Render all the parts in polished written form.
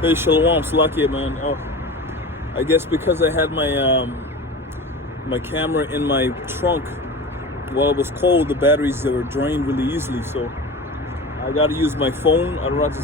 Hey, Shalom, Slakia, man. Oh, I guess because I had my my camera in my trunk while it was cold, the batteries were drained really easily. So I got to use my phone. I don't have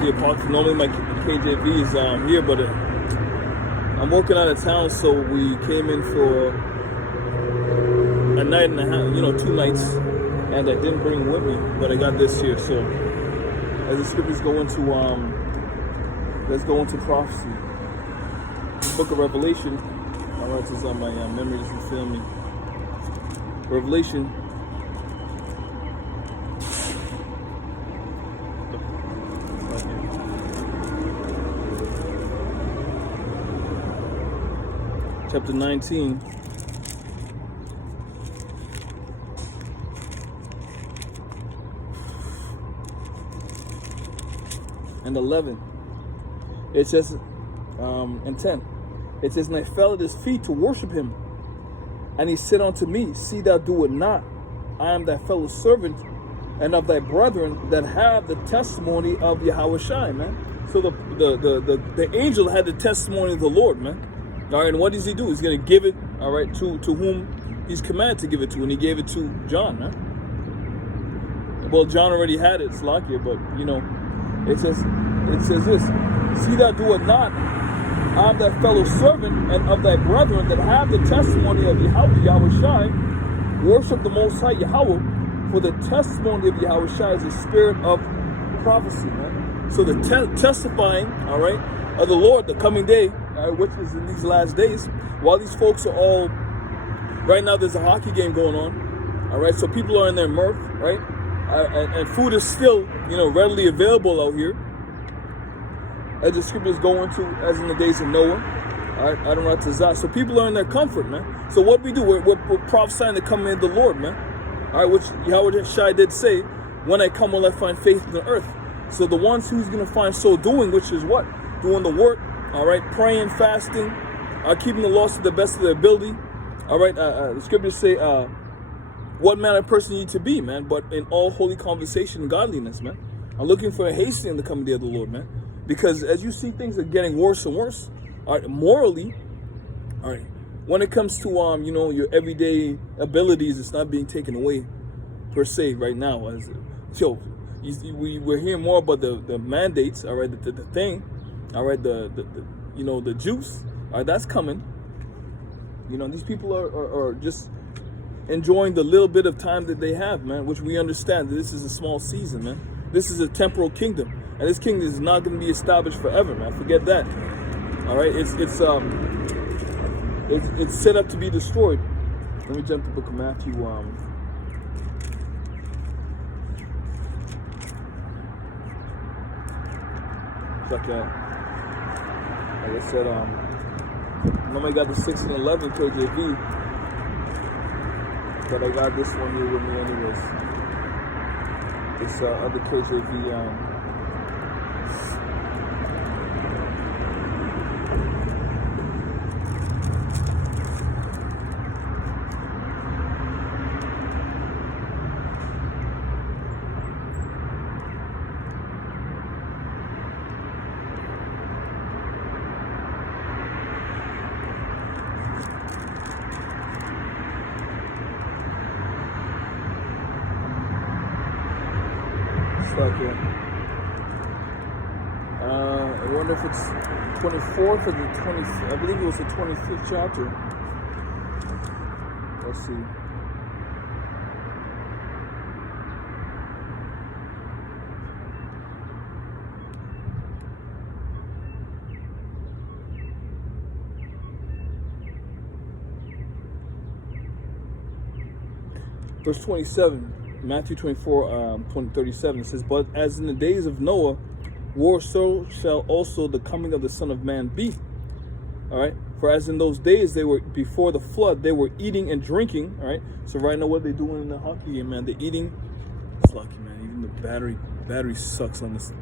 the apartment. Normally my KJV is here, but I'm working out of town, so we came in for a night and a half, 2 nights, and I didn't bring with me, but I got this here. So as the scriptures go into, let's go into prophecy. The book of Revelation. All right, this is on my memory, just refill me. Revelation. Chapter 19. And 11. It says, and 10. It says, and I fell at his feet to worship him. And he said unto me, see thou do it not. I am thy fellow servant and of thy brethren that have the testimony of Yahweh Shai, man. So the angel had the testimony of the Lord, man. All right, and what does he do? He's going to give it, all right, to whom he's commanded to give it to, and he gave it to John, man. Well, John already had it, Slakia, but, it says this, see thou do it not, I am thy fellow servant and of thy brethren that have the testimony of Yahweh Shai, worship the Most High Yahweh, for the testimony of Yahweh Shai is the spirit of prophecy, man. So the testifying, all right, of the Lord, the coming day, which is in these last days, while these folks are all, right now there's a hockey game going on, all right, so people are in their mirth, right, and food is still, readily available out here, as the scriptures go into, as in the days of Noah, all right, I don't know to Zah. So people are in their comfort, man. So what we do, we're prophesying the coming of the Lord, man, all right, which Yahweh Shai did say, when I come will I find faith in the earth. So the ones who's going to find so doing, which is what? Doing the work, all right, praying, fasting, keeping the laws to the best of their ability, all right, the scriptures say, what manner of person you need to be, man, but in all holy conversation and godliness, man. I'm looking for a hastening the coming day of the Lord, man, because as you see things are getting worse and worse, all right, morally, all right, when it comes to, your everyday abilities, it's not being taken away, per se, right now. We're hearing more about the mandates, all right, the thing, all right, the juice, all right, that's coming. These people are just enjoying the little bit of time that they have, man, which we understand that this is a small season, man. This is a temporal kingdom, and this kingdom is not going to be established forever, man. Forget that. All right, it's set up to be destroyed. Let me jump to the book of Matthew. Like I said, I got the 6 and 11 KJV, but I got this one here with me anyways. This other KJV, I wonder if it's 24th or the 20th. I believe it was the 25th chapter. Let's see. Verse 27. Matthew 24, 37 says, but as in the days of Noah, war, so shall also the coming of the Son of Man be. All right. For as in those days they were before the flood, they were eating and drinking. All right. So right now, what they're doing in the hockey game, man, they're eating. It's lucky, man. Even the battery sucks on this.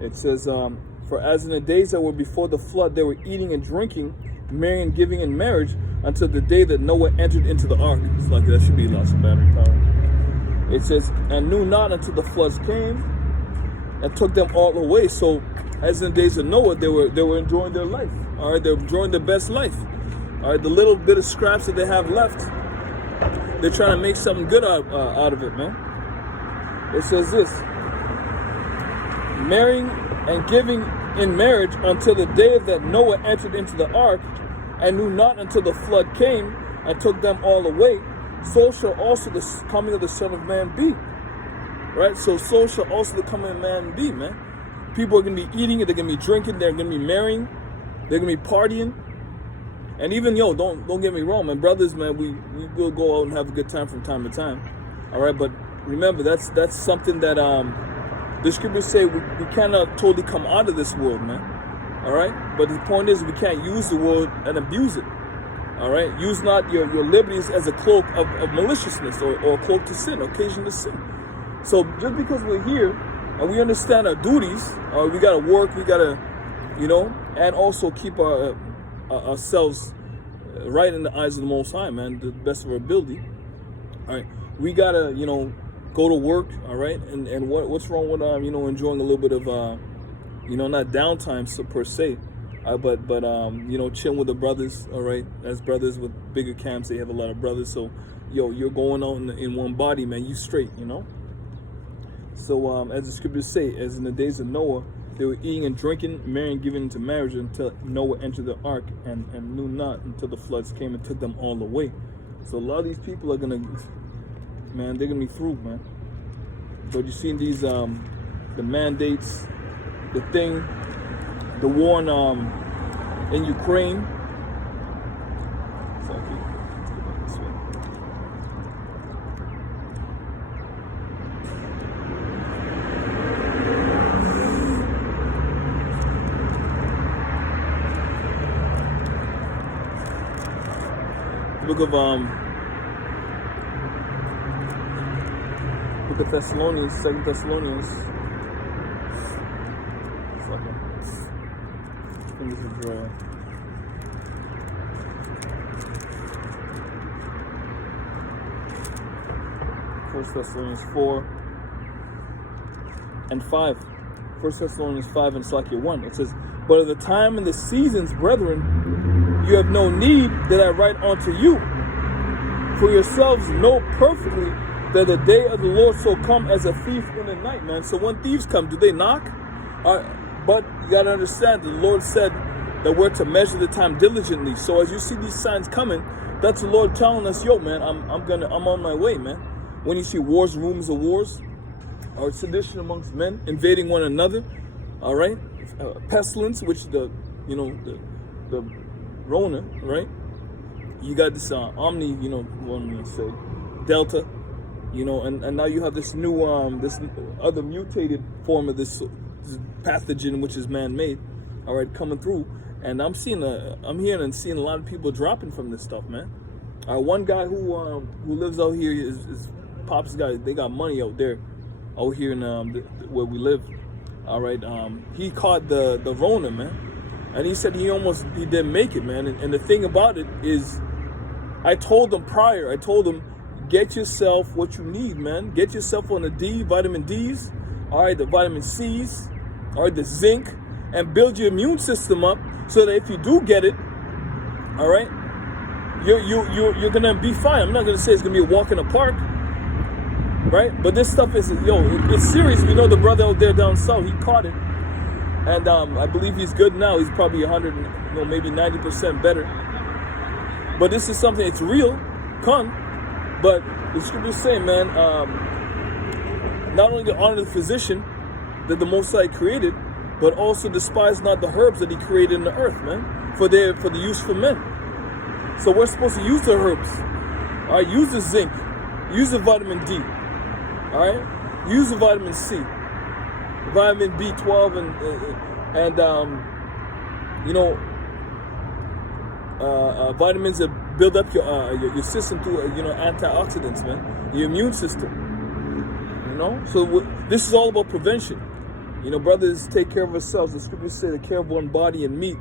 It says, for as in the days that were before the flood, they were eating and drinking, marrying and giving in marriage until the day that Noah entered into the ark. It's like that should be lots of battery power. It says, and knew not until the floods came and took them all away. So, as in the days of Noah, they were enjoying their life. All right, they're enjoying their best life. All right, the little bit of scraps that they have left, they're trying to make something good out of it, man. It says this: marrying and giving in marriage until the day that Noah entered into the ark, and knew not until the flood came and took them all away. So shall also the coming of the Son of Man be. Right? So shall also the coming of man be, man. People are going to be eating it, they're going to be drinking, they're going to be marrying, they're going to be partying. And even, don't get me wrong, man. Brothers, man, we will go out and have a good time from time to time. All right? But remember, that's something that the scriptures say we cannot totally come out of this world, man. All right? But the point is, we can't use the world and abuse it. All right? Use not your liberties as a cloak of maliciousness or a cloak to sin, occasion to sin. So just because we're here and we understand our duties, we got to work, we got to, and also keep ourselves right in the eyes of the Most High, man, the best of our ability. All right? We got to, go to work, all right? And what's wrong with, enjoying a little bit of, not downtime per se, but chilling with the brothers, all right? As brothers with bigger camps, they have a lot of brothers. So, you're going out in one body, man. You straight, So, as the scriptures say, as in the days of Noah, they were eating and drinking, marrying, giving into marriage until Noah entered the ark and knew not until the floods came and took them all away. So a lot of these people are they're gonna be through, man. But you see these, the mandates, the thing, the war in Ukraine. It's okay. Let's go back this way. Book of Thessalonians, 2 Thessalonians. Fingers are dry. First Thessalonians 4 and 5. 1 Thessalonians 5 and Slakia 1. It says, but at the time and the seasons, brethren, you have no need that I write unto you. For yourselves know perfectly that the day of the Lord shall come as a thief in the night, man. So when thieves come, do they knock? But you got to understand, the Lord said that we're to measure the time diligently. So as you see these signs coming, that's the Lord telling us, yo, man, I'm on my way, man. When you see wars, rumors of wars, or sedition amongst men, invading one another, all right? Pestilence, which the Rona, right? You got this Omni, what I'm gonna say, Delta, and now you have this new, this other mutated form of this pathogen, which is man-made, all right, coming through. And I'm hearing and seeing a lot of people dropping from this stuff, man. One guy who lives out here, is Pop's guy. They got money out here in where we live. All right, he caught the Rona, man, and he said he didn't make it, man. And the thing about it is, I told him prior, get yourself what you need, man. Get yourself on the vitamin D's, all right, the vitamin C's, all right, the zinc, and build your immune system up so that if you do get it, all right, you're gonna be fine. I'm not gonna say it's gonna be a walk in the park, right? But this stuff is, it's serious. We know the brother out there down south, he caught it, and I believe he's good now. He's probably 100, maybe 90% better. But this is something, it's real, but the scriptures say, man, not only to honor the physician that the Most High created, but also despise not the herbs that He created in the earth, man, for the use for men. So we're supposed to use the herbs, all right? Use the zinc, use the vitamin D, all right? Use the vitamin C, vitamin B12, and vitamins that build up your system through antioxidants, man, your immune system. So this is all about prevention. Brothers, take care of ourselves. The scriptures say the care of one body and meat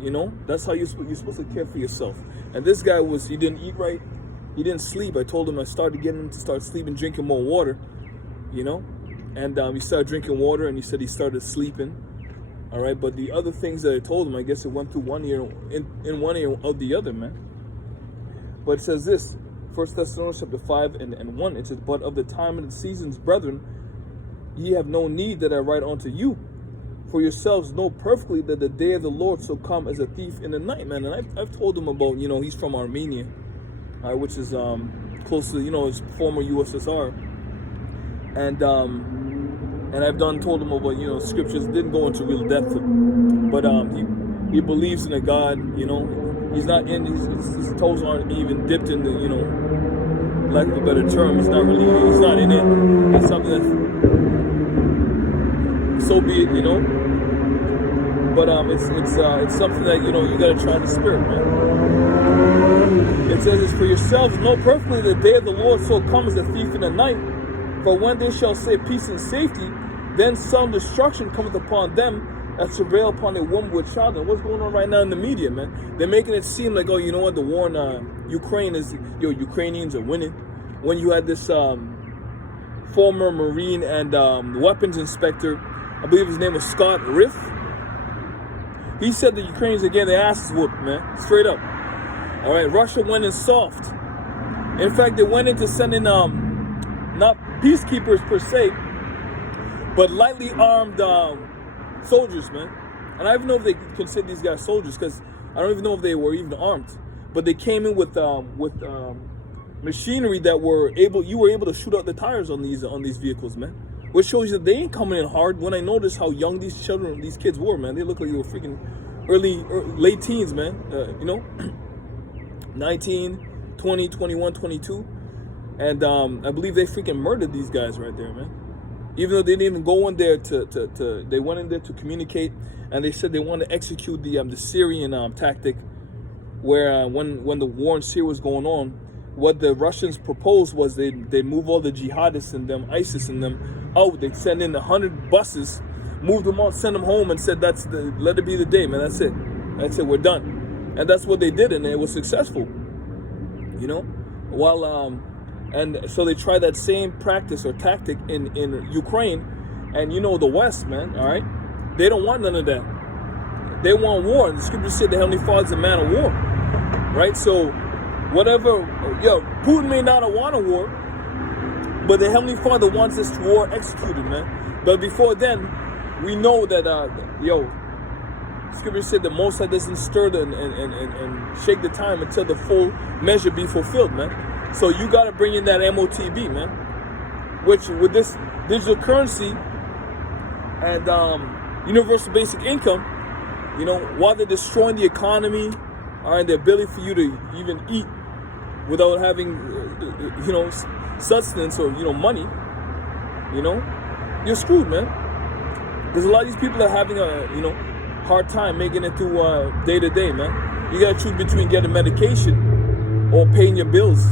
You know, that's how you're supposed to care for yourself. And this guy he didn't eat right. He didn't sleep. I told him I started getting him to start sleeping, drinking more water, you know. And he started drinking water, and he said he started sleeping. All right, but the other things that I told him, I guess it went through one ear in one ear of the other, man. But it says this, 1 Thessalonians chapter 5 and 1, it says, but of the time and the seasons, brethren, ye have no need that I write unto you. For yourselves know perfectly that the day of the Lord shall come as a thief in the night, man. And I've told him about, you know, he's from Armenia, which is close to, you know, his former USSR. And I've told him about, you know, scriptures didn't go into real depth, but he believes in a God, you know. He's not in, his toes aren't even dipped in the, you know, lack of a better term. He's not in it. It's something that, so be it, you know. But it's something that, you know, you gotta try in the spirit, man. It says, it's for yourselves know perfectly the day of the Lord so comes as a thief in the night. For when they shall say peace and safety, then some destruction cometh upon them that travail upon a woman with child. And what's going on right now in the media, man? They're making it seem like, oh, you know what, the war in Ukraine is, Ukrainians are winning. When you had this former Marine and weapons inspector, I believe his name was Scott Riff. He said the Ukrainians are getting their asses whooped, man, straight up. All right, Russia went in soft. In fact, they went into sending not peacekeepers per se, but lightly armed soldiers, man. And I don't even know if they consider these guys soldiers, because I don't even know if they were even armed. But they came in with machinery that you were able to shoot out the tires on these vehicles, man. Which shows you that they ain't coming in hard. When I noticed how young these kids were, man, they look like they were freaking late teens, man. You know, 19, 20, 21, 22. And I believe they freaking murdered these guys right there, man. Even though they didn't even go in there they went in there to communicate, and they said they want to execute the Syrian tactic, where when the war in Syria was going on, what the Russians proposed was they move all the jihadists and them, ISIS and them out. They send in 100 buses, move them out, send them home, and said let it be the day, man. That's it, we're done. And that's what they did, and it was successful. You know, while and so they tried that same practice or tactic in Ukraine, and you know the West, man. All right, they don't want none of that. They want war. And the scripture said the Heavenly Father is a man of war, right? So whatever, Putin may not have won a war, but the Heavenly Father wants this war executed, man. But before then, we know that, Scripture said the Most High doesn't stir and shake the time until the full measure be fulfilled, man. So you got to bring in that MOTB, man. Which, with this digital currency and universal basic income, you know, while they're destroying the economy, and the ability for you to even eat without having, sustenance or, money, you're screwed, man. Because a lot of these people are having a, hard time making it through day to day, man. You got to choose between getting medication or paying your bills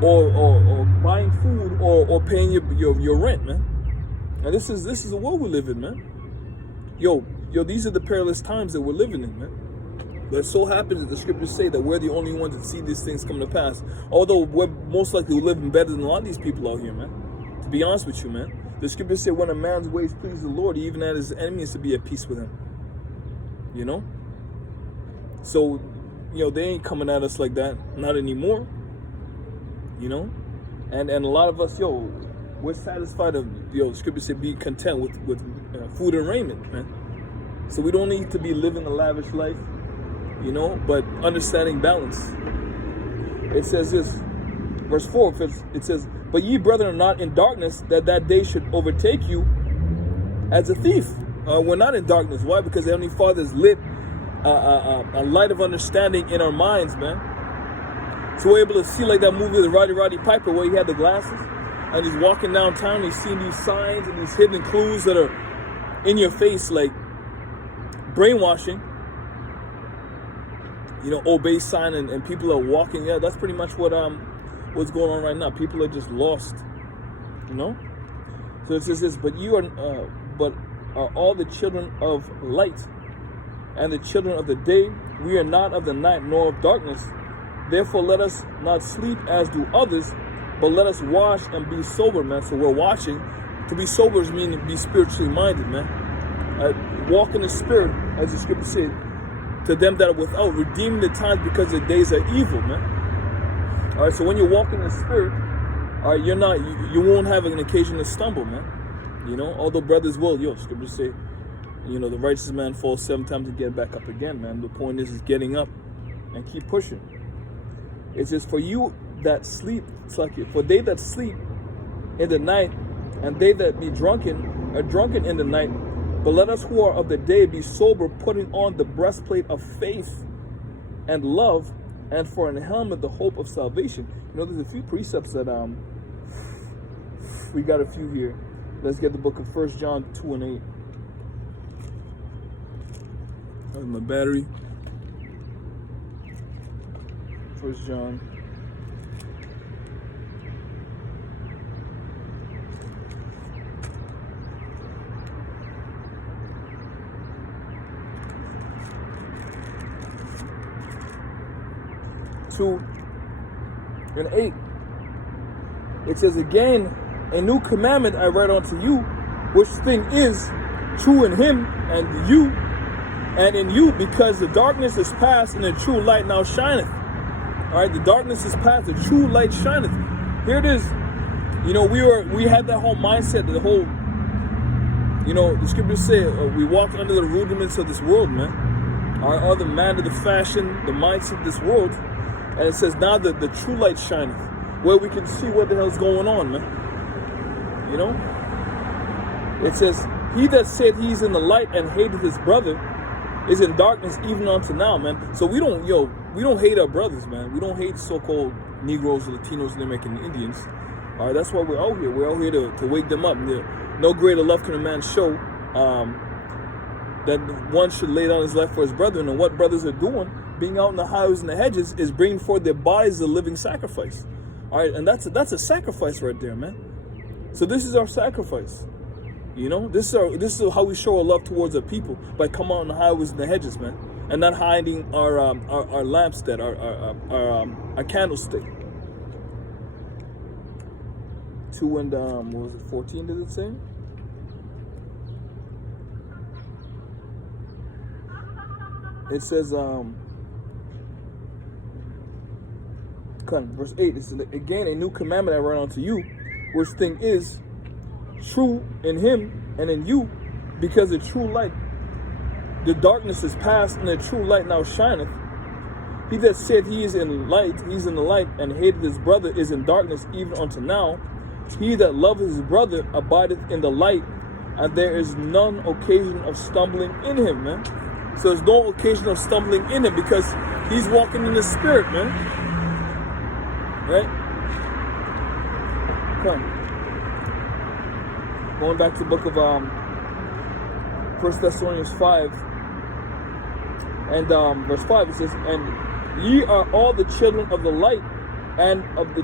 or buying food or paying your rent, man. And this is the world we live in, man. Yo, these are the perilous times that we're living in, man. But it so happens that the scriptures say that we're the only ones that see these things come to pass. Although we're most likely living better than a lot of these people out here, man. To be honest with you, man. The scriptures say when a man's ways please the Lord, he even at his enemies to be at peace with him. So, they ain't coming at us like that. Not anymore. And a lot of us, we're satisfied of, the scriptures say be content with food and raiment, man. So we don't need to be living a lavish life. But understanding balance. It says this, verse 4, it says, but ye brethren are not in darkness, that day should overtake you as a thief. We're not in darkness. Why? Because the Heavenly Father has lit a light of understanding in our minds, man. So we're able to see, like that movie with Roddy Piper, where he had the glasses, and he's walking downtown, and he's seeing these signs and these hidden clues that are in your face, like brainwashing. Obey sign, and people are walking. Yeah, that's pretty much what's going on right now. People are just lost. So it says this, but are all the children of light, and the children of the day. We are not of the night nor of darkness. Therefore let us not sleep as do others, but let us watch and be sober, man. So we're watching. To be sober is mean to be spiritually minded, man. Walk in the spirit, as the scripture said, to them that are without, redeeming the times because the days are evil, man. All right, so when you're walking in the spirit, all right, you won't have an occasion to stumble, man. You know, although brothers will, scripture say, you know, the righteous man falls 7 times to get back up again, man. The point is getting up and keep pushing. It says, for you that sleep, for they that sleep in the night, and they that be drunken are drunken in the night. But let us who are of the day be sober, putting on the breastplate of faith and love, and for an helmet the hope of salvation. You know, there's a few precepts that we got a few here. Let's get the book of 1 John 2 and 8. That's my battery. 1 John. And 8. It says, again, a new commandment I write unto you, which thing is true in him and in you, because the darkness is past and the true light now shineth. All right, the darkness is past, the true light shineth. Here it is. You know, we had that whole mindset, the whole, you know, the scriptures say we walk under the rudiments of this world, man. All the man of the fashion, the mindset of this world. And it says, now that the true light shineth, where we can see what the hell's going on, man. You know? It says, he that said he's in the light and hated his brother is in darkness even unto now, man. So we don't hate our brothers, man. We don't hate so-called Negroes, Latinos, and American Indians. All right, that's why we're out here. We're out here to wake them up. No greater love can a man show that one should lay down his life for his brethren. And what brothers are doing, being out in the highways and the hedges, is bringing forth their bodies as a living sacrifice. All right, and that's a sacrifice right there, man. So this is our sacrifice. You know, this is how we show our love towards our people, by coming out in the highways and the hedges, man, and not hiding our lampstand, our candlestick. 2 and what was it? 14? Did it say? It says verse 8. It says, again, a new commandment I write unto you, which thing is true in him and in you, because the true light, the darkness is past, and the true light now shineth. He that said he is in light, he's in the light, and hated his brother is in darkness even unto now. He that loveth his brother abideth in the light, and there is none occasion of stumbling in him, man. So there's no occasion of stumbling in him, because he's walking in the spirit, man. Right? Come. Going back to the book of 1 Thessalonians 5 and verse 5, it says, and ye are all the children of the light and of the